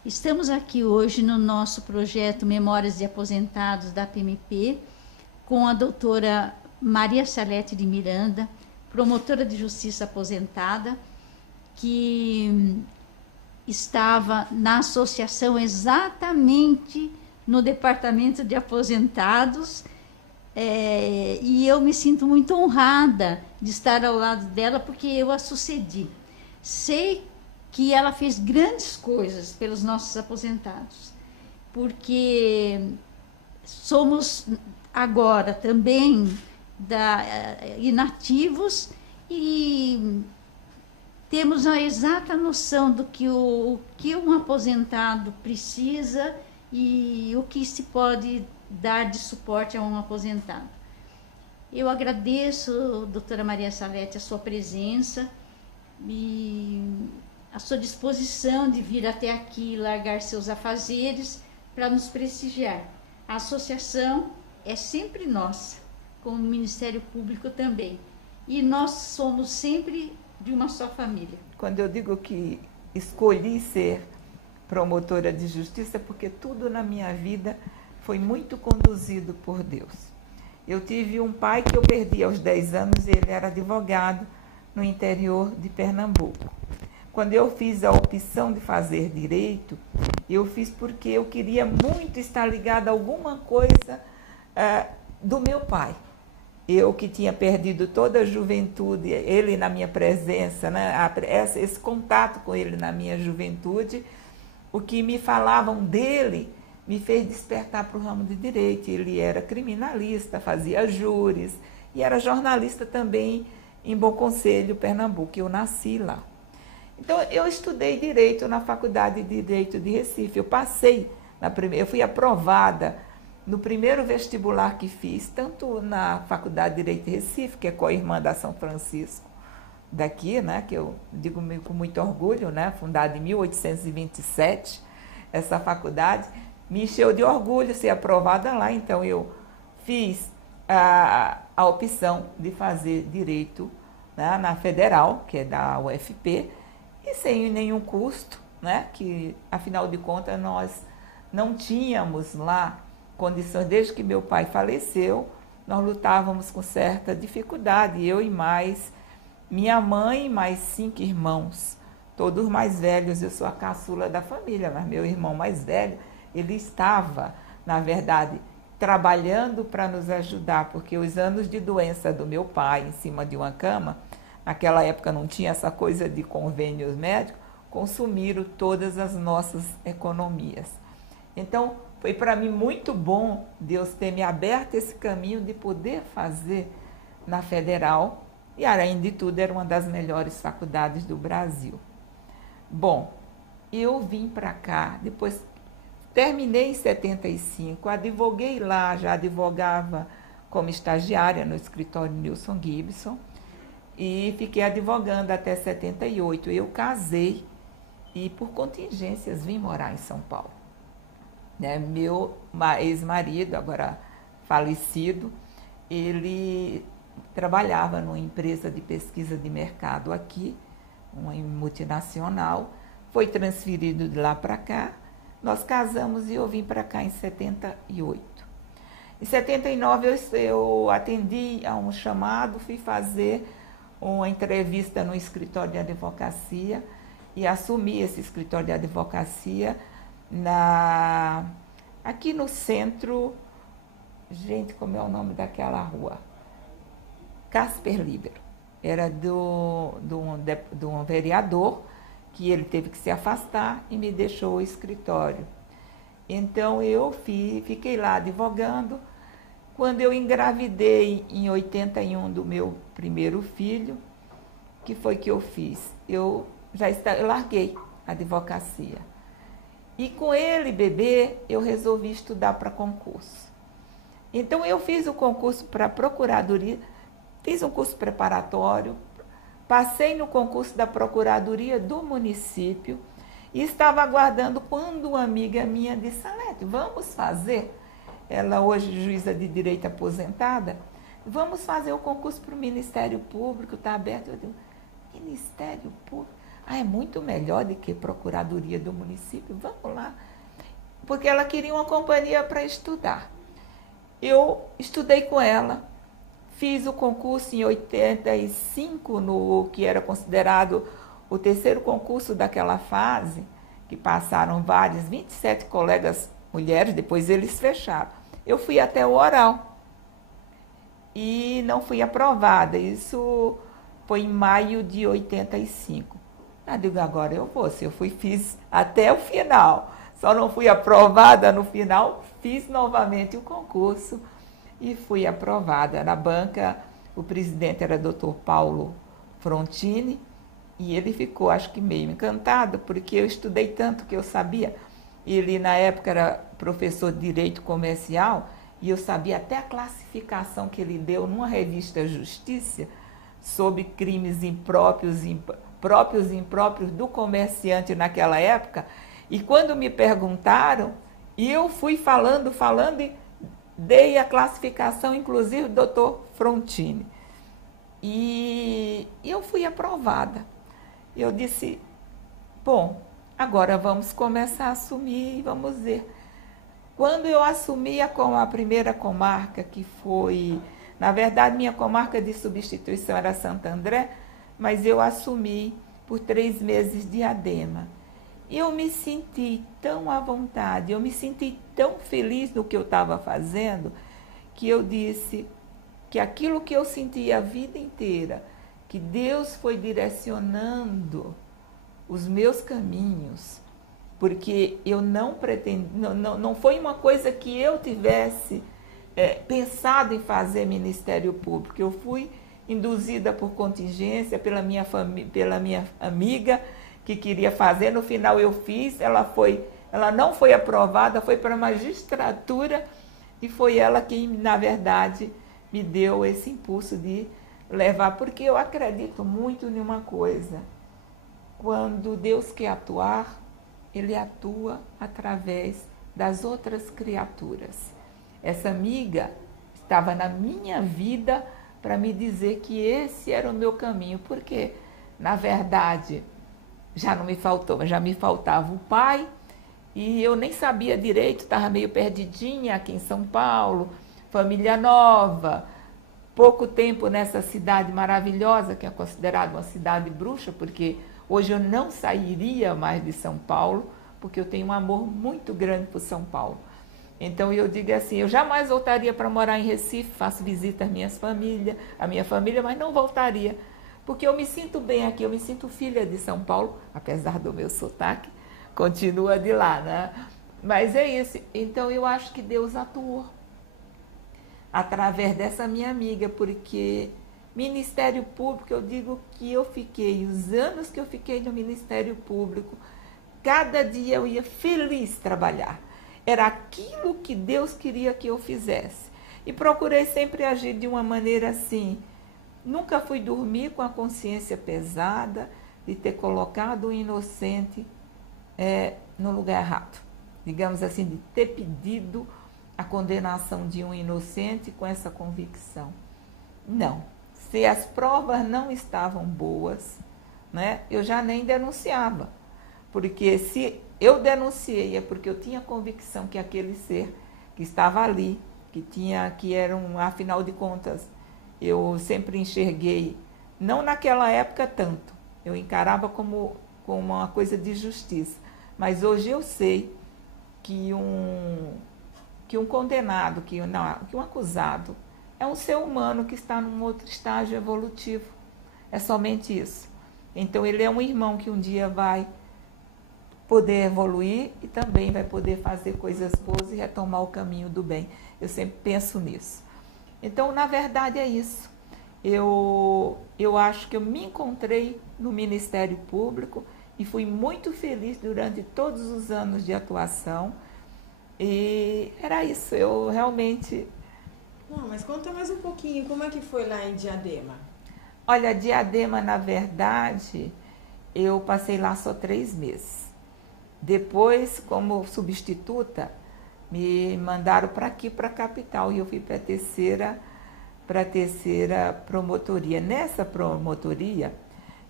Estamos aqui hoje no nosso projeto Memórias de Aposentados da PMP, com a doutora Maria Salete de Miranda, promotora de justiça aposentada, que estava na associação exatamente no departamento de aposentados, e eu me sinto muito honrada de estar ao lado dela, porque eu a sucedi. Sei que ela fez grandes coisas pelos nossos aposentados, porque somos agora também inativos e temos a exata noção do que o que um aposentado precisa e o que se pode dar de suporte a um aposentado. Eu agradeço, doutora Maria Salete, a sua presença e a sua disposição de vir até aqui e largar seus afazeres para nos prestigiar. A associação é sempre nossa, como o Ministério Público também. E nós somos sempre de uma só família. Quando eu digo que escolhi ser promotora de justiça, é porque tudo na minha vida foi muito conduzido por Deus. Eu tive um pai que eu perdi aos 10 anos, e ele era advogado no interior de Pernambuco. Quando eu fiz a opção de fazer direito, eu fiz porque eu queria muito estar ligada a alguma coisa do meu pai. Eu que tinha perdido toda a juventude, ele na minha presença, né, esse contato com ele na minha juventude, o que me falavam dele me fez despertar para o ramo de direito. Ele era criminalista, fazia júris e era jornalista também em Bom Conselho, Pernambuco. Eu nasci lá. Então, eu estudei Direito na Faculdade de Direito de Recife. Eu fui aprovada no primeiro vestibular que fiz, tanto na Faculdade de Direito de Recife, que é co-irmã da São Francisco, daqui, né, que eu digo com muito orgulho, né, fundada em 1827, essa faculdade, me encheu de orgulho ser aprovada lá. Então, eu fiz a opção de fazer Direito, né, na Federal, que é da UFP, e sem nenhum custo, né? Que, afinal de contas, nós não tínhamos lá condições. Desde que meu pai faleceu, nós lutávamos com certa dificuldade, eu e mais minha mãe e mais 5 irmãos, todos mais velhos. Eu sou a caçula da família, mas meu irmão mais velho, ele estava, na verdade, trabalhando para nos ajudar, porque os anos de doença do meu pai em cima de uma cama, naquela época não tinha essa coisa de convênios médicos, consumiram todas as nossas economias. Então, foi para mim muito bom Deus ter me aberto esse caminho de poder fazer na Federal, e além de tudo era uma das melhores faculdades do Brasil. Bom, eu vim para cá, depois terminei em 75, advoguei lá, já advogava como estagiária no escritório Nilson Gibson, e fiquei advogando até 78. Eu casei e, por contingências, vim morar em São Paulo. Né? Meu ex-marido, agora falecido, ele trabalhava numa empresa de pesquisa de mercado aqui, uma multinacional, foi transferido de lá para cá, nós casamos e eu vim para cá em 78. Em 79 eu atendi a um chamado, fui fazer uma entrevista no escritório de advocacia e assumi esse escritório de advocacia aqui no centro. Gente, como é o nome daquela rua? Casper Libero. Era de um vereador que ele teve que se afastar e me deixou o escritório. Então eu fiquei lá advogando. Quando eu engravidei em 81 do meu primeiro filho, o que foi que eu fiz? Eu larguei a advocacia. E com ele, bebê, eu resolvi estudar para concurso. Então eu fiz o concurso para procuradoria, fiz um curso preparatório, passei no concurso da procuradoria do município e estava aguardando quando uma amiga minha disse: Salete, vamos fazer... Ela hoje juíza de direito aposentada, vamos fazer o concurso para o Ministério Público, está aberto. Eu digo, Ministério Público? Ah, é muito melhor do que Procuradoria do Município, vamos lá. Porque ela queria uma companhia para estudar. Eu estudei com ela, fiz o concurso em 85, no que era considerado o terceiro concurso daquela fase, que passaram 27 colegas mulheres, depois eles fecharam. Eu fui até o oral e não fui aprovada. Isso foi em maio de 85. Eu digo, agora eu vou. Se eu fiz até o final, só não fui aprovada no final, fiz novamente o concurso e fui aprovada. Na banca, o presidente era Dr. Paulo Frontini, e ele ficou, acho que meio encantado, porque eu estudei tanto que eu sabia. Ele, na época, era professor de Direito Comercial, e eu sabia até a classificação que ele deu numa revista Justiça sobre crimes impróprios do comerciante naquela época. E quando me perguntaram, eu fui falando e dei a classificação, inclusive, do doutor Frontini. E eu fui aprovada. Eu disse, bom, agora vamos começar a assumir e vamos ver. Quando eu assumi a primeira comarca, que foi, na verdade, minha comarca de substituição era Santo André, mas eu assumi por 3 meses Diadema. E eu me senti tão à vontade, eu me senti tão feliz no que eu estava fazendo, que eu disse que aquilo que eu senti a vida inteira, que Deus foi direcionando os meus caminhos, porque eu não pretendi, não foi uma coisa que eu tivesse pensado em fazer Ministério Público. Eu fui induzida por contingência, pela minha amiga que queria fazer. No final eu fiz, ela não foi aprovada, foi para a magistratura, e foi ela quem, na verdade, me deu esse impulso de levar, porque eu acredito muito em uma coisa: quando Deus quer atuar, Ele atua através das outras criaturas. Essa amiga estava na minha vida para me dizer que esse era o meu caminho, porque, na verdade, já não me faltou, mas já me faltava o pai, e eu nem sabia direito, estava meio perdidinha aqui em São Paulo, família nova, pouco tempo nessa cidade maravilhosa, que é considerada uma cidade bruxa, porque hoje eu não sairia mais de São Paulo, porque eu tenho um amor muito grande por São Paulo. Então eu digo assim, eu jamais voltaria para morar em Recife, faço visita à minha família, mas não voltaria, porque eu me sinto bem aqui, eu me sinto filha de São Paulo, apesar do meu sotaque, continua de lá, né? Mas é isso. Então eu acho que Deus atuou através dessa minha amiga, porque Ministério Público, eu digo que eu fiquei, os anos que eu fiquei no Ministério Público, cada dia eu ia feliz trabalhar. Era aquilo que Deus queria que eu fizesse. E procurei sempre agir de uma maneira assim. Nunca fui dormir com a consciência pesada de ter colocado o inocente no lugar errado. Digamos assim, de ter pedido a condenação de um inocente com essa convicção. Não. Se as provas não estavam boas, né, eu já nem denunciava. Porque se eu denunciei é porque eu tinha convicção que aquele ser que estava ali, que era afinal de contas, eu sempre enxerguei, não naquela época tanto, eu encarava como uma coisa de justiça, mas hoje eu sei que um condenado, que um acusado, é um ser humano que está num outro estágio evolutivo, é somente isso. Então ele é um irmão que um dia vai poder evoluir e também vai poder fazer coisas boas e retomar o caminho do bem. Eu sempre penso nisso. Então, na verdade, é isso. Eu acho que eu me encontrei no Ministério Público e fui muito feliz durante todos os anos de atuação. E era isso, eu realmente... Não, mas conta mais um pouquinho, como é que foi lá em Diadema? Olha, Diadema, na verdade, eu passei lá só 3 meses. Depois, como substituta, me mandaram para aqui, para a capital, e eu fui para a terceira promotoria. Nessa promotoria,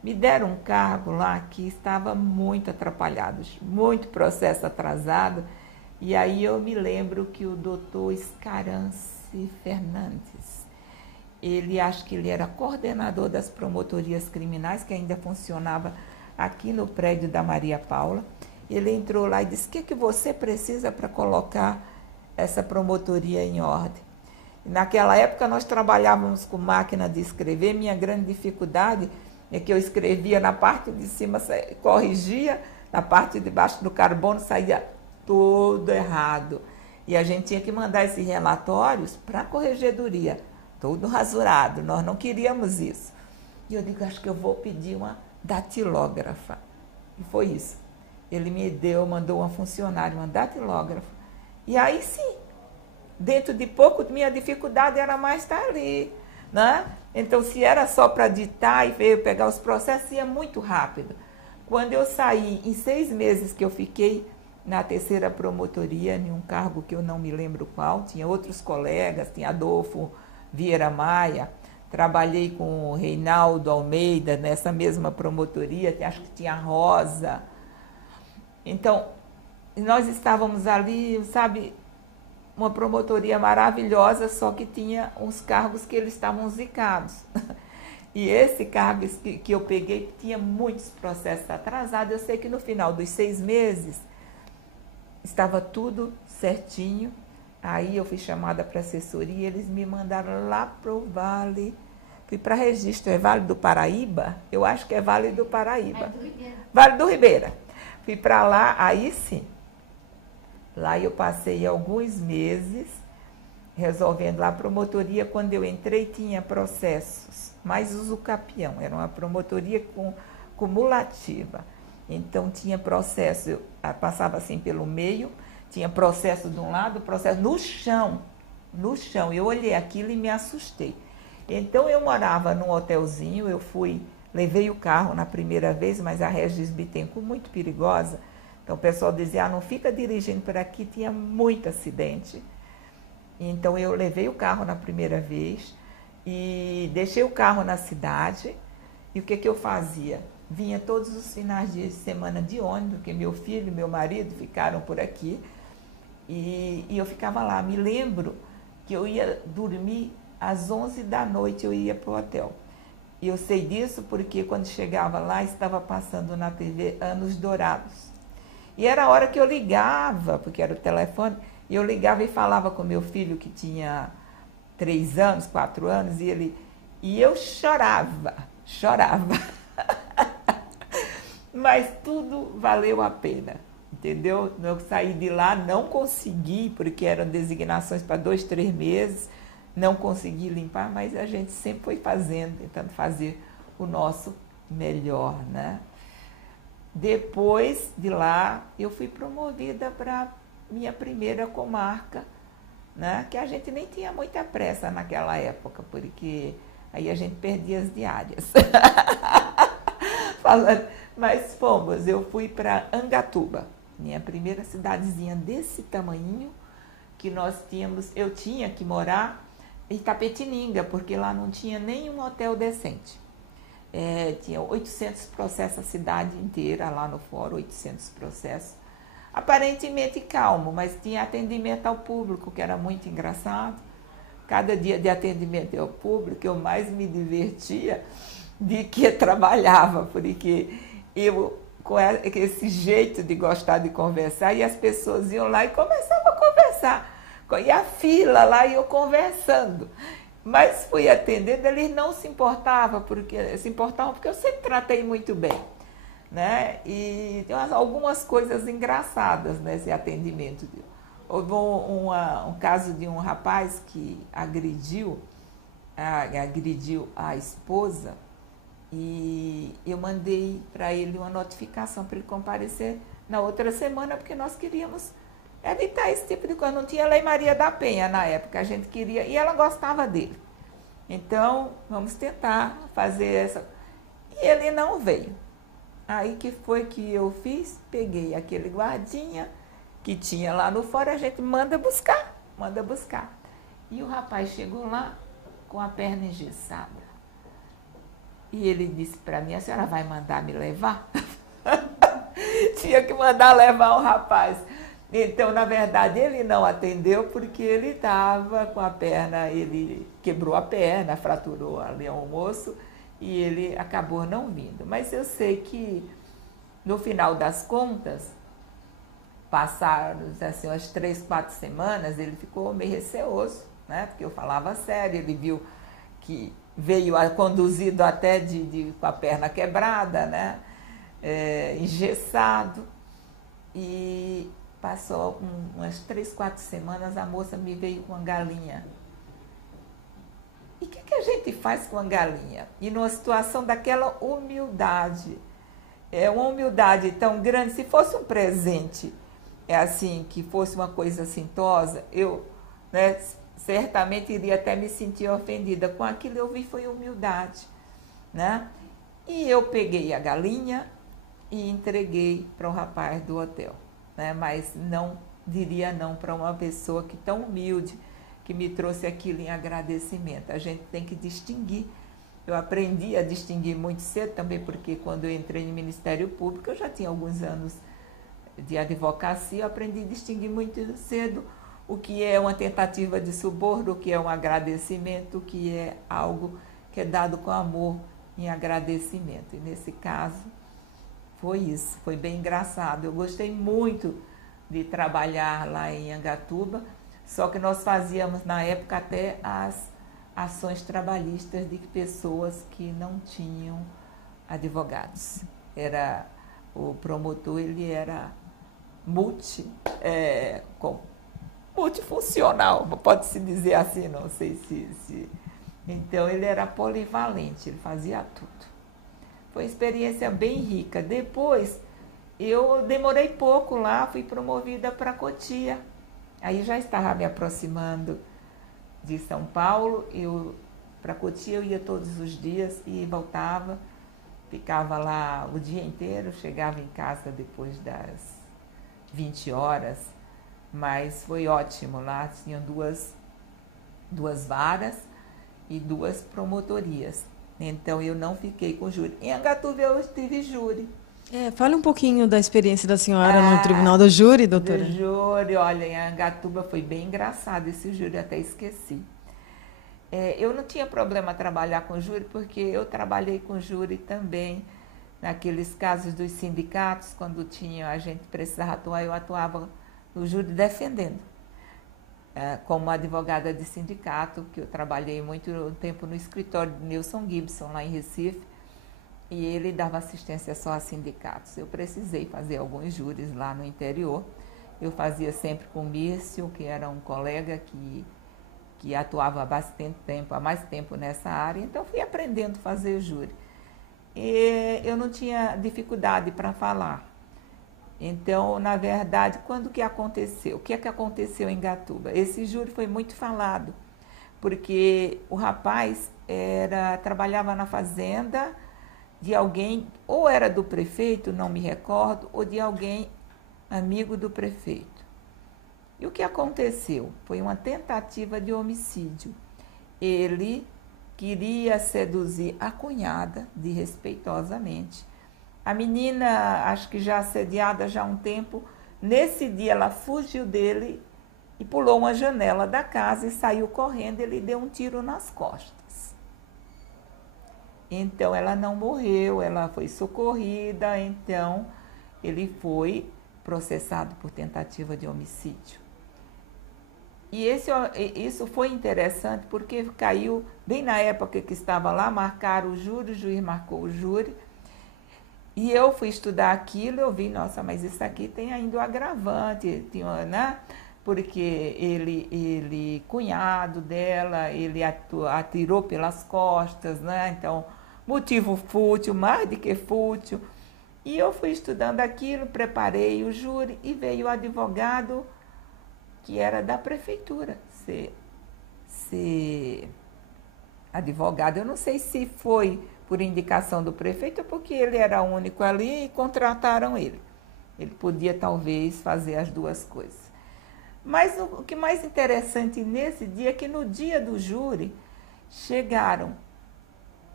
Me deram um cargo lá que estava muito atrapalhado, muito processo atrasado. E aí eu me lembro que o doutor Escarance Fernandes, acho que ele era coordenador das promotorias criminais, que ainda funcionava aqui no prédio da Maria Paula. Ele entrou lá e disse: o que você precisa para colocar essa promotoria em ordem? E naquela época nós trabalhávamos com máquina de escrever. Minha grande dificuldade é que eu escrevia na parte de cima, corrigia, na parte de baixo do carbono saía tudo errado. E a gente tinha que mandar esses relatórios para a corregedoria, tudo rasurado. Nós não queríamos isso. E eu digo: acho que eu vou pedir uma datilógrafa. E foi isso. Ele mandou uma funcionária, uma datilógrafa. E aí sim, dentro de pouco, minha dificuldade era mais estar ali, né? Então, se era só para ditar e veio pegar os processos, ia muito rápido. Quando eu saí, em 6 meses que eu fiquei na 3ª promotoria, em um cargo que eu não me lembro qual, tinha outros colegas, tinha Adolfo Vieira Maia, trabalhei com o Reinaldo Almeida nessa mesma promotoria, acho que tinha a Rosa. Então, nós estávamos ali, sabe, uma promotoria maravilhosa, só que tinha uns cargos que eles estavam zicados. E esse cargo que eu peguei tinha muitos processos atrasados. Eu sei que no final dos 6 meses estava tudo certinho. Aí eu fui chamada para assessoria, eles me mandaram lá para o Vale, fui para registro, é Vale do Paraíba? Eu acho que é Vale do Paraíba. Vale do Ribeira. Fui para lá, aí sim. Lá eu passei alguns meses resolvendo lá a promotoria. Quando eu entrei tinha processos, mais usucapião, era uma promotoria cumulativa. Então tinha processo, eu passava assim pelo meio, tinha processo de um lado, processo no chão. Eu olhei aquilo e me assustei. Então eu morava num hotelzinho, levei o carro na primeira vez, mas a Regis Bittencourt muito perigosa. Então o pessoal dizia: não fica dirigindo por aqui, tinha muito acidente. Então eu levei o carro na primeira vez e deixei o carro na cidade. E o que eu fazia? Vinha todos os finais de semana de ônibus, porque meu filho e meu marido ficaram por aqui. E eu ficava lá. Me lembro que eu ia dormir às 11 da noite, eu ia para o hotel. E eu sei disso porque quando chegava lá, estava passando na TV Anos Dourados. E era a hora que eu ligava, porque era o telefone, e eu ligava e falava com meu filho, que tinha 3 anos, 4 anos, e eu chorava. Mas tudo valeu a pena, entendeu? Eu saí de lá, não consegui, porque eram designações para 2, 3 meses, não consegui limpar, mas a gente sempre foi tentando fazer o nosso melhor, né? Depois de lá, eu fui promovida para minha primeira comarca, né? Que a gente nem tinha muita pressa naquela época, porque aí a gente perdia as diárias. Mas eu fui para Angatuba, minha primeira cidadezinha desse tamanhinho, que eu tinha que morar em Itapetininga, porque lá não tinha nenhum hotel decente. Tinha 800 processos a cidade inteira, lá no fórum, 800 processos. Aparentemente calmo, mas tinha atendimento ao público, que era muito engraçado. Cada dia de atendimento ao público, eu mais me divertia de que trabalhava, porque eu, com esse jeito de gostar de conversar, e as pessoas iam lá e começavam a conversar. E a fila lá, e eu conversando. Mas fui atendendo, eles não se importavam porque eu sempre tratei muito bem, né? E tem algumas coisas engraçadas nesse atendimento. Houve um caso de um rapaz que agrediu a esposa, e eu mandei para ele uma notificação para ele comparecer na outra semana, porque nós queríamos evitar esse tipo de coisa. Não tinha Lei Maria da Penha na época, a gente queria, e ela gostava dele. Então, vamos tentar fazer essa. E ele não veio. Aí que foi que eu fiz? Peguei aquele guardinha que tinha lá no fora, a gente manda buscar. E o rapaz chegou lá com a perna engessada. E ele disse para mim, a senhora vai mandar me levar? Tinha que mandar levar o rapaz. Então, na verdade, ele não atendeu porque ele estava com a perna, ele quebrou a perna, fraturou ali o osso e ele acabou não vindo. Mas eu sei que, no final das contas, passaram assim, umas 3, 4 semanas, ele ficou meio receoso, né? Porque eu falava sério, ele viu que veio conduzido até com a perna quebrada, né? Engessado. E passou umas 3, 4 semanas, a moça me veio com uma galinha. E o que a gente faz com a galinha? E numa situação daquela humildade, uma humildade tão grande, se fosse um presente, assim, que fosse uma coisa assintosa, eu, né, certamente iria até me sentir ofendida. Com aquilo eu vi foi humildade, né? E eu peguei a galinha e entreguei para o rapaz do hotel, né? Mas não diria não para uma pessoa que tão humilde, que me trouxe aquilo em agradecimento. A gente tem que distinguir. Eu aprendi a distinguir muito cedo também, porque quando eu entrei no Ministério Público, eu já tinha alguns anos de advocacia, eu aprendi a distinguir muito cedo o que é uma tentativa de suborno, o que é um agradecimento, o que é algo que é dado com amor em agradecimento. E nesse caso, foi isso, foi bem engraçado. Eu gostei muito de trabalhar lá em Angatuba, só que nós fazíamos na época até as ações trabalhistas de pessoas que não tinham advogados. O promotor, ele era multifuncional, pode-se dizer assim, não sei se... Então, ele era polivalente, ele fazia tudo. Foi uma experiência bem rica. Depois, eu demorei pouco lá, fui promovida para Cotia. Aí já estava me aproximando de São Paulo. Para Cotia eu ia todos os dias e voltava. Ficava lá o dia inteiro, chegava em casa depois das 20 horas. Mas foi ótimo. Lá tinham duas varas e 2 promotorias. Então, eu não fiquei com júri. Em Angatuba, eu tive júri. Fale um pouquinho da experiência da senhora no Tribunal do Júri, doutora. Do júri, olha, em Angatuba foi bem engraçado esse júri, até esqueci. Eu não tinha problema trabalhar com júri, porque eu trabalhei com júri também naqueles casos dos sindicatos, quando a gente precisava atuar, eu atuava no júri defendendo. Como advogada de sindicato, que eu trabalhei muito tempo no escritório de Nilson Gibson, lá em Recife, e ele dava assistência só a sindicatos. Eu precisei fazer alguns júris lá no interior. Eu fazia sempre com o Mírcio, que era um colega que atuava há mais tempo nessa área, então fui aprendendo a fazer júri. E eu não tinha dificuldade para falar. Então, na verdade, quando que aconteceu? O que é que aconteceu em Gatuba? Esse júri foi muito falado, porque o rapaz trabalhava na fazenda de alguém, ou era do prefeito, não me recordo, ou de alguém amigo do prefeito. E o que aconteceu? Foi uma tentativa de homicídio. Ele queria seduzir a cunhada, desrespeitosamente. A menina, acho que já assediada já há um tempo, nesse dia ela fugiu dele e pulou uma janela da casa e saiu correndo. Ele deu um tiro nas costas. Então, ela não morreu, ela foi socorrida, então ele foi processado por tentativa de homicídio. E isso foi interessante porque caiu bem na época que estava lá, marcaram o júri, o juiz marcou o júri. E eu fui estudar aquilo, eu vi, nossa, mas isso aqui tem ainda o agravante, né? Porque ele, cunhado dela, ele atirou pelas costas, né? Então, motivo fútil, mais do que fútil. E eu fui estudando aquilo, preparei o júri e veio o advogado que era da prefeitura ser advogado. Eu não sei se foi por indicação do prefeito ou porque ele era o único ali e contrataram ele. Ele podia talvez fazer as duas coisas. Mas o que mais interessante nesse dia é que no dia do júri chegaram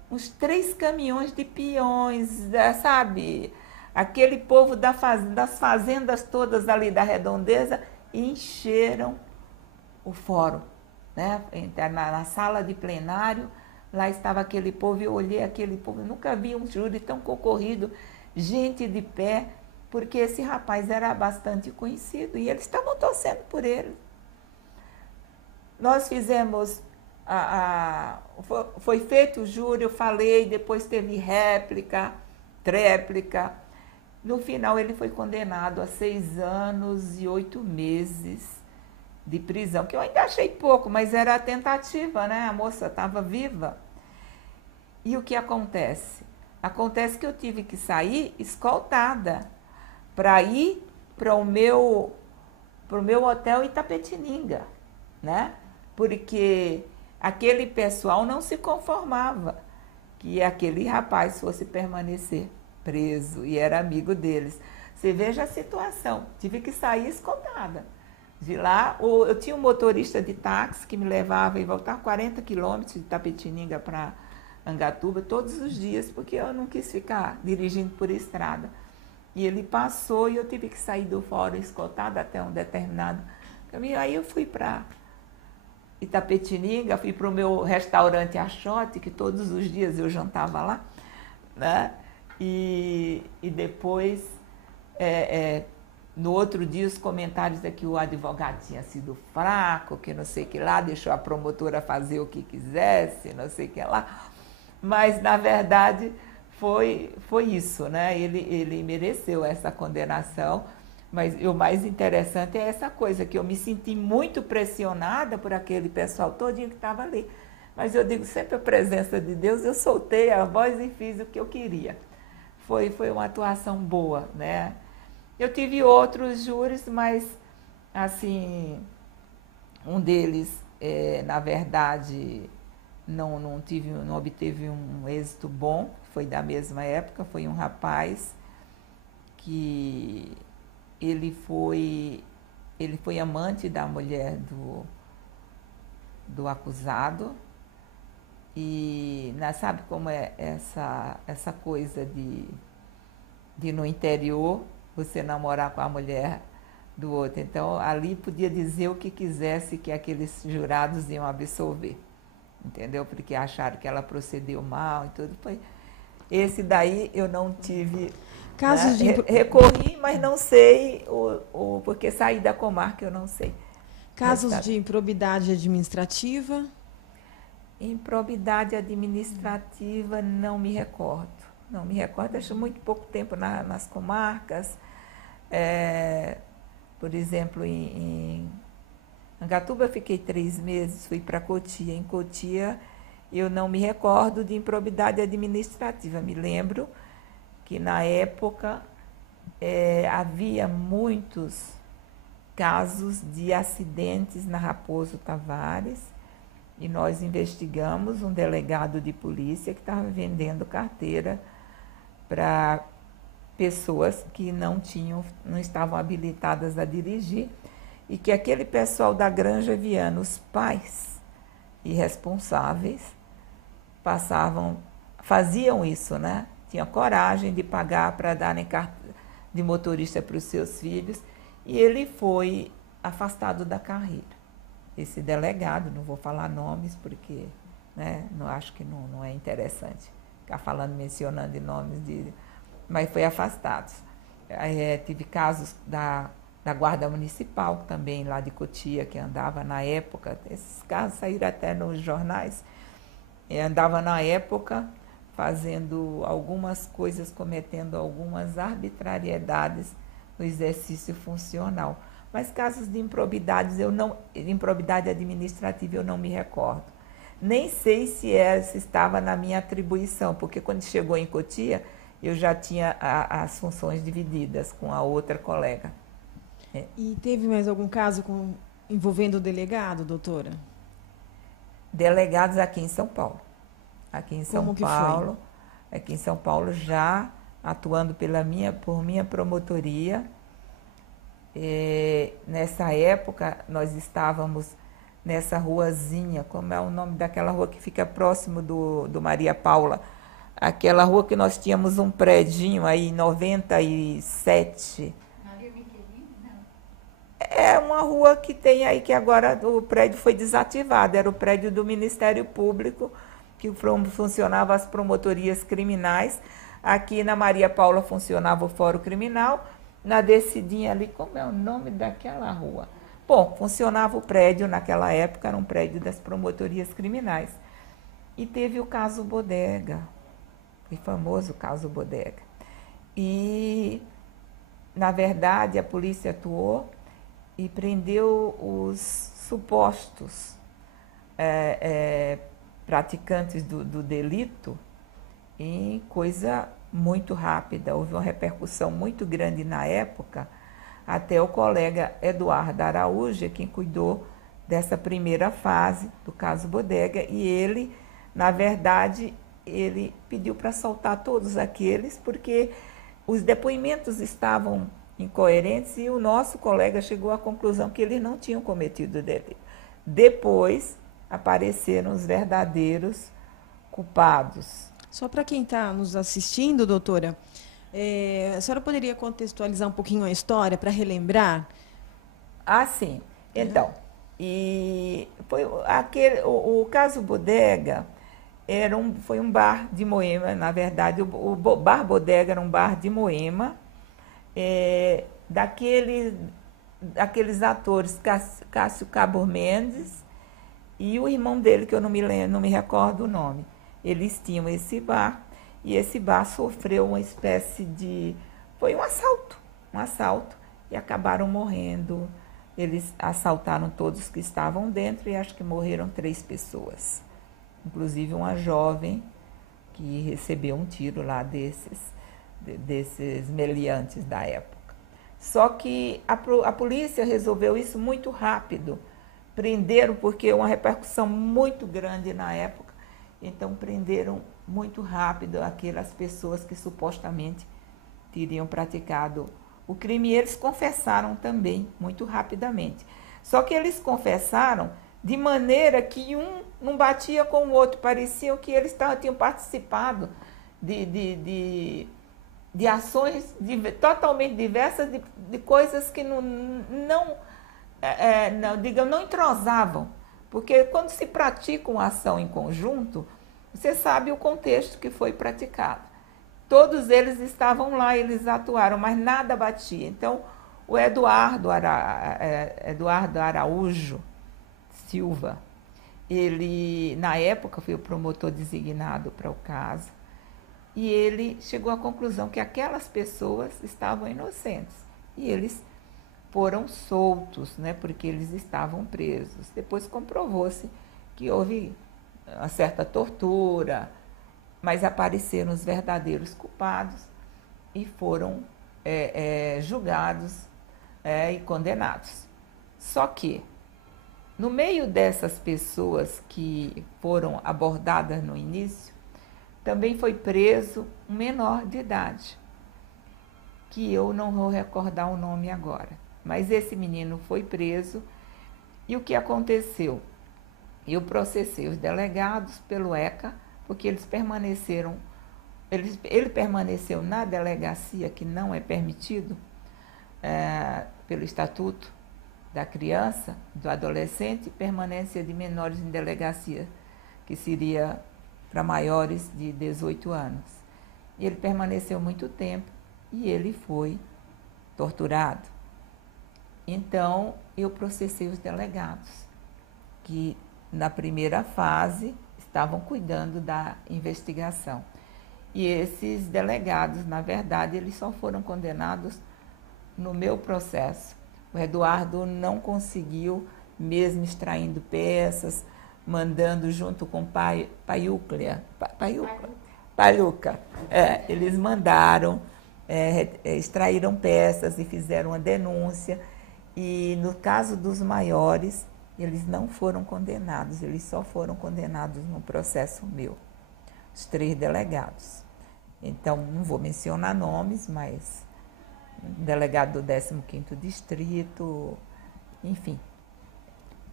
uns 3 caminhões de peões, sabe? Aquele povo das fazendas todas ali da Redondeza encheram o fórum, né? Na sala de plenário, lá estava aquele povo, eu olhei aquele povo, eu nunca vi um júri tão concorrido, gente de pé, porque esse rapaz era bastante conhecido e eles estavam torcendo por ele. Nós fizemos, foi feito o júri, eu falei, depois teve réplica, tréplica. No final ele foi condenado a 6 anos e 8 meses de prisão, que eu ainda achei pouco, mas era a tentativa, né? A moça estava viva. E o que acontece? Acontece que eu tive que sair escoltada para ir para o meu hotel Itapetininga, né? Porque aquele pessoal não se conformava que aquele rapaz fosse permanecer preso e era amigo deles. Você veja a situação, tive que sair escoltada. De lá, eu tinha um motorista de táxi que me levava e voltava 40 quilômetros de Itapetininga para Angatuba todos os dias, porque eu não quis ficar dirigindo por estrada. E ele passou e eu tive que sair do fórum escoltada até um determinado caminho. Aí eu fui para Itapetininga, fui para o meu restaurante Achote, que todos os dias eu jantava lá, né? E depois, no outro dia, os comentários é que o advogado tinha sido fraco, que não sei o que lá, deixou a promotora fazer o que quisesse, não sei o que lá. Mas, na verdade, foi isso, né? Ele mereceu essa condenação, mas o mais interessante é essa coisa, que eu me senti muito pressionada por aquele pessoal todinho que estava ali. Mas eu digo, sempre a presença de Deus, eu soltei a voz e fiz o que eu queria. Foi uma atuação boa, né? Eu tive outros júris, mas, assim, um deles, na verdade, não obteve um êxito bom, foi da mesma época, foi um rapaz que ele foi amante da mulher do acusado. E sabe como é essa coisa de no interior você namorar com a mulher do outro. Então, ali podia dizer o que quisesse que aqueles jurados iam absolver, entendeu? Porque acharam que ela procedeu mal e tudo. Esse daí eu não tive... Casos de... Recorri, mas não sei, porque saí da comarca eu não sei. Casos de improbidade administrativa? Improbidade administrativa, não me recordo. Não me recordo, acho muito pouco tempo nas comarcas. Por exemplo, em Angatuba eu fiquei 3 meses, fui para Cotia. Em Cotia eu não me recordo de improbidade administrativa. Me lembro que na época havia muitos casos de acidentes na Raposo Tavares, e nós investigamos um delegado de polícia que estava vendendo carteira para pessoas que não estavam habilitadas a dirigir, e que aquele pessoal da Granja Viana, os pais irresponsáveis, faziam isso, né? Tinham coragem de pagar para darem carteira de motorista para os seus filhos, e ele foi afastado da carreira. Esse delegado, não vou falar nomes porque, né, não acho que não é interessante ficar mencionando nomes mas foi afastado. Tive casos da Guarda Municipal também, lá de Cotia, que andava na época, esses casos saíram até nos jornais, andava na época fazendo algumas coisas, cometendo algumas arbitrariedades no exercício funcional. Mas casos de improbidade administrativa eu não me recordo. Nem sei se estava na minha atribuição, porque quando chegou em Cotia, eu já tinha as funções divididas com a outra colega. E teve mais algum caso envolvendo o delegado, doutora? Delegados aqui em São Paulo. Aqui em São Paulo, já atuando por minha promotoria. Nessa época, nós estávamos nessa ruazinha, como é o nome daquela rua que fica próximo do Maria Paula, aquela rua que nós tínhamos um predinho aí em 97. É uma rua que tem aí, que agora o prédio foi desativado, era o prédio do Ministério Público, que funcionava as promotorias criminais. Aqui na Maria Paula funcionava o Fórum Criminal, na descidinha ali, como é o nome daquela rua? Bom, funcionava o prédio naquela época, era um prédio das promotorias criminais. E teve o caso Bodega, o famoso caso Bodega. E, na verdade, a polícia atuou e prendeu os supostos praticantes do delito em coisa muito rápida. Houve uma repercussão muito grande na época, até o colega Eduardo Araújo, quem cuidou dessa primeira fase do caso Bodega, e ele, na verdade, ele pediu para soltar todos aqueles, porque os depoimentos estavam incoerentes e o nosso colega chegou à conclusão que eles não tinham cometido delito. Depois apareceram os verdadeiros culpados. Só para quem está nos assistindo, doutora, a senhora poderia contextualizar um pouquinho a história para relembrar? Ah, sim. Então, e foi o caso Bodega foi um bar de Moema, na verdade, o bar Bodega era um bar de Moema, daqueles atores Cássio Cabo Mendes e o irmão dele, que eu não me recordo o nome. Eles tinham esse bar, e esse bar sofreu uma espécie de... Foi um assalto, e acabaram morrendo. Eles assaltaram todos que estavam dentro e acho que morreram 3 pessoas. Inclusive uma jovem que recebeu um tiro lá desses meliantes da época. Só que a polícia resolveu isso muito rápido. Prenderam, porque uma repercussão muito grande na época, então prenderam muito rápido aquelas pessoas que supostamente teriam praticado o crime, e eles confessaram também, muito rapidamente. Só que eles confessaram de maneira que um não batia com o outro, parecia que eles tinham participado de ações totalmente diversas, de coisas que não entrosavam. Porque quando se pratica uma ação em conjunto, você sabe o contexto que foi praticado. Todos eles estavam lá, eles atuaram, mas nada batia. Então, o Eduardo Araújo Silva, ele, na época, foi o promotor designado para o caso, e ele chegou à conclusão que aquelas pessoas estavam inocentes. E eles foram soltos, né, porque eles estavam presos. Depois comprovou-se que houve uma certa tortura, mas apareceram os verdadeiros culpados e foram julgados e condenados. Só que, no meio dessas pessoas que foram abordadas no início, também foi preso um menor de idade, que eu não vou recordar o nome agora. Mas esse menino foi preso, e o que aconteceu? Eu processei os delegados pelo ECA, porque eles permaneceram, ele permaneceu na delegacia, que não é permitido pelo Estatuto da Criança, do Adolescente, permanência de menores em delegacia, que seria para maiores de 18 anos. E ele permaneceu muito tempo e ele foi torturado. Então, eu processei os delegados, que na primeira fase estavam cuidando da investigação. E esses delegados, na verdade, eles só foram condenados no meu processo. O Eduardo não conseguiu, mesmo extraindo peças, mandando junto com Paiuca. Eles mandaram, extraíram peças e fizeram uma denúncia. E no caso dos maiores, eles não foram condenados, eles só foram condenados no processo meu, os 3 delegados. Então, não vou mencionar nomes, mas delegado do 15º Distrito, enfim.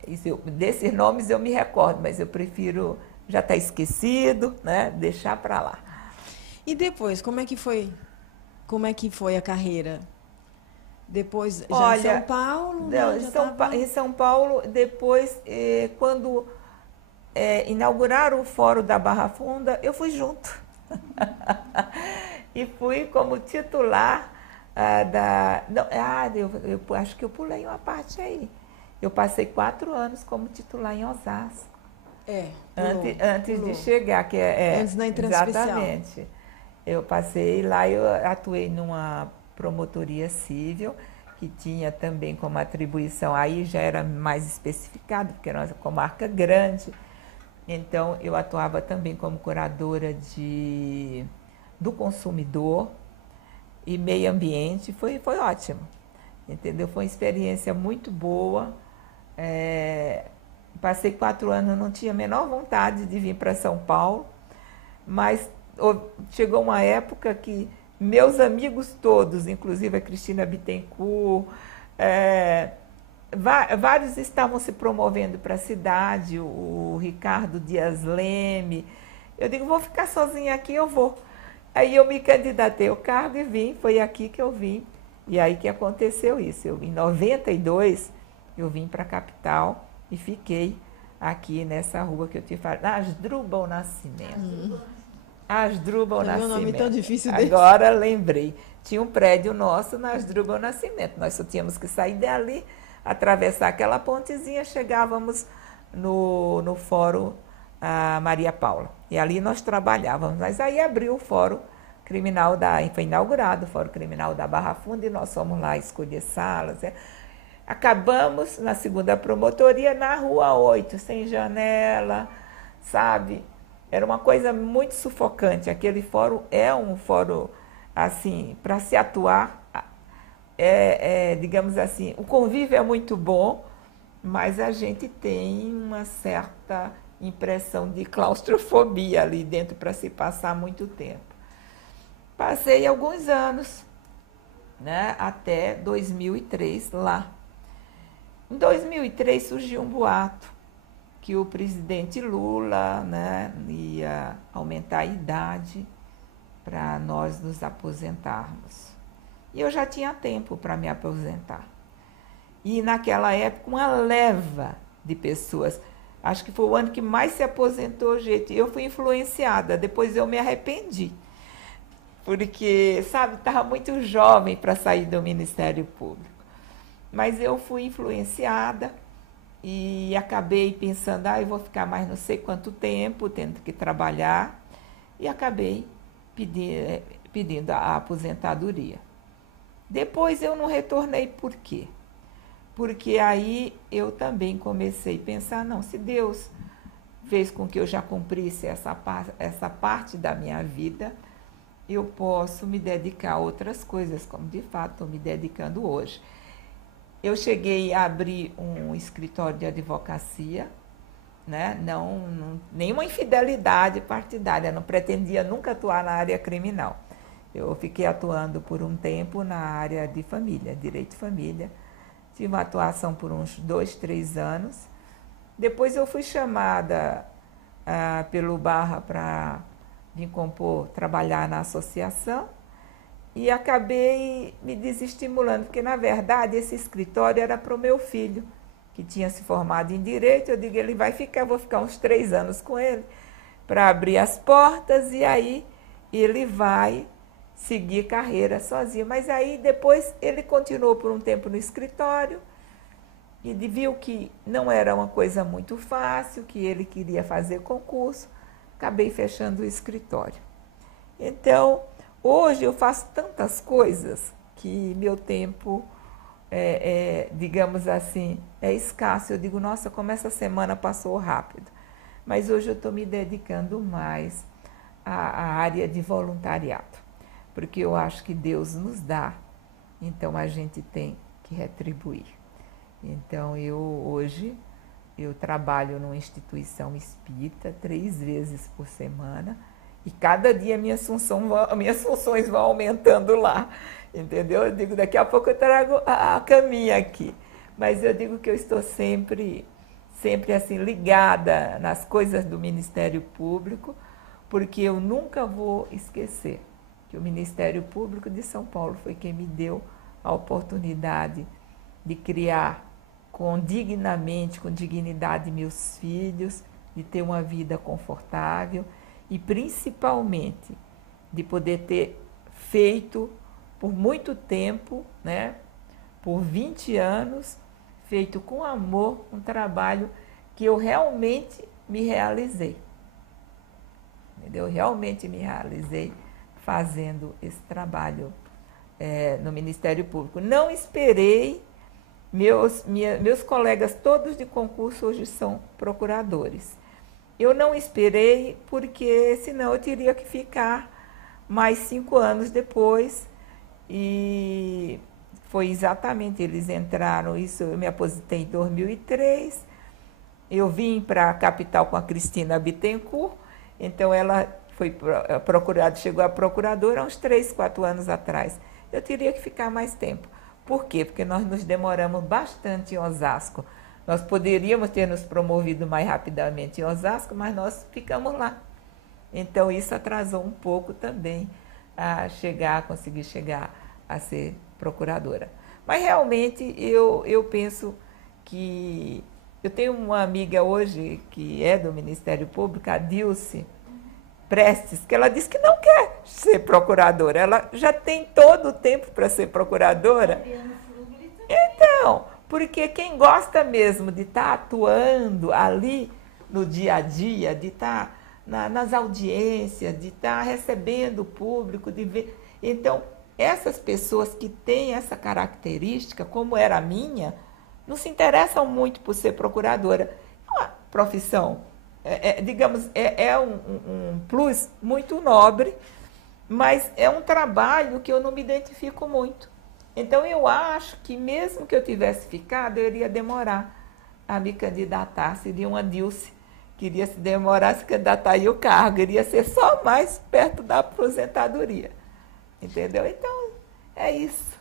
Desses nomes eu me recordo, mas eu prefiro já estar esquecido, né? Deixar para lá. E depois, como é que foi? Como é que foi a carreira? Depois, já Olha, em São Paulo? Não, Né? em São Paulo, depois, quando inauguraram o Fórum da Barra Funda, eu fui junto. E fui como titular da... Não, eu acho que eu pulei uma parte aí. Eu passei 4 anos como titular em Osasco. Antes de chegar, que antes da entrada exatamente. Especial. Eu passei lá, eu atuei numa promotoria civil, que tinha também como atribuição, aí já era mais especificado, porque era uma comarca grande. Então, eu atuava também como curadora do consumidor e meio ambiente. Foi ótimo, entendeu? Foi uma experiência muito boa. Passei 4 anos, não tinha a menor vontade de vir para São Paulo, mas chegou uma época que meus amigos todos, inclusive a Cristina Bittencourt, vários estavam se promovendo para a cidade, o Ricardo Dias Leme. Eu digo, vou ficar sozinha aqui, eu vou. Aí eu me candidatei ao cargo e vim, foi aqui que eu vim. E aí que aconteceu isso. Em 92, eu vim para a capital e fiquei aqui nessa rua que eu te falei, Asdrubal Nascimento. Asdrubal Nascimento. Um nome tão difícil desse. Agora lembrei. Tinha um prédio nosso na Asdrubal Nascimento. Nós só tínhamos que sair dali, atravessar aquela pontezinha, chegávamos no Fórum Maria Paula. E ali nós trabalhávamos. Mas aí abriu o Fórum Criminal foi inaugurado o Fórum Criminal da Barra Funda e nós fomos lá escolher salas. Acabamos na segunda promotoria na Rua 8, sem janela, sabe? Era uma coisa muito sufocante. Aquele fórum é um fórum, assim, para se atuar, digamos assim, o convívio é muito bom, mas a gente tem uma certa impressão de claustrofobia ali dentro para se passar muito tempo. Passei alguns anos, né, até 2003 lá. Em 2003 surgiu um boato que o presidente Lula, né, ia aumentar a idade para nós nos aposentarmos. E eu já tinha tempo para me aposentar. E naquela época, uma leva de pessoas, acho que foi o ano que mais se aposentou gente. Eu fui influenciada, depois eu me arrependi. Porque, sabe, estava muito jovem para sair do Ministério Público. Mas eu fui influenciada e acabei pensando, eu vou ficar mais não sei quanto tempo, tendo que trabalhar, e acabei pedindo a aposentadoria. Depois eu não retornei, por quê? Porque aí eu também comecei a pensar, não, se Deus fez com que eu já cumprisse essa parte da minha vida, eu posso me dedicar a outras coisas, como de fato estou me dedicando hoje. Eu cheguei a abrir um escritório de advocacia, né? Nenhuma infidelidade partidária, não pretendia nunca atuar na área criminal. Eu fiquei atuando por um tempo na área de família, direito de família. Tive uma atuação por uns 2, 3 anos. Depois eu fui chamada pelo Barra para vir trabalhar na associação. E acabei me desestimulando, porque, na verdade, esse escritório era para o meu filho, que tinha se formado em Direito. Eu digo, ele vai ficar, eu vou ficar uns 3 anos com ele, para abrir as portas, e aí ele vai seguir carreira sozinho. Mas aí, depois, ele continuou por um tempo no escritório, e viu que não era uma coisa muito fácil, que ele queria fazer concurso, acabei fechando o escritório. Então, hoje eu faço tantas coisas que meu tempo, digamos assim, é escasso. Eu digo, nossa, como essa semana passou rápido. Mas hoje eu estou me dedicando mais à área de voluntariado, porque eu acho que Deus nos dá, então a gente tem que retribuir. Então, hoje eu trabalho numa instituição espírita 3 vezes por semana, e cada dia minhas funções vão aumentando lá, entendeu? Eu digo, daqui a pouco eu trago a caminha aqui. Mas eu digo que eu estou sempre sempre assim ligada nas coisas do Ministério Público, porque eu nunca vou esquecer que o Ministério Público de São Paulo foi quem me deu a oportunidade de criar dignamente, com dignidade, meus filhos, de ter uma vida confortável e principalmente de poder ter feito por muito tempo, né, por 20 anos, feito com amor, um trabalho que eu realmente me realizei. Eu realmente me realizei fazendo esse trabalho no Ministério Público. Não esperei, meus colegas todos de concurso hoje são procuradores. Eu não esperei porque senão eu teria que ficar mais 5 anos depois e foi exatamente, eles entraram, eu me aposentei em 2003, eu vim para a capital com a Cristina Bittencourt, então ela foi procurada, chegou a procuradora há uns 3, 4 anos atrás. Eu teria que ficar mais tempo. Por quê? Porque nós nos demoramos bastante em Osasco. Nós poderíamos ter nos promovido mais rapidamente em Osasco, mas nós ficamos lá. Então isso atrasou um pouco também a conseguir chegar a ser procuradora. Mas realmente eu penso que... Eu tenho uma amiga hoje que é do Ministério Público, a Dilce Prestes, que ela disse que não quer ser procuradora. Ela já tem todo o tempo para ser procuradora. Então, porque quem gosta mesmo de estar atuando ali no dia a dia, de estar nas audiências, de estar recebendo o público, de ver... Então, essas pessoas que têm essa característica, como era a minha, não se interessam muito por ser procuradora. É uma profissão, digamos, um plus muito nobre, mas é um trabalho que eu não me identifico muito. Então, eu acho que mesmo que eu tivesse ficado, eu iria demorar a me candidatar. Seria uma Dilce que iria se demorar a se candidatar e o cargo iria ser só mais perto da aposentadoria. Entendeu? Então, é isso.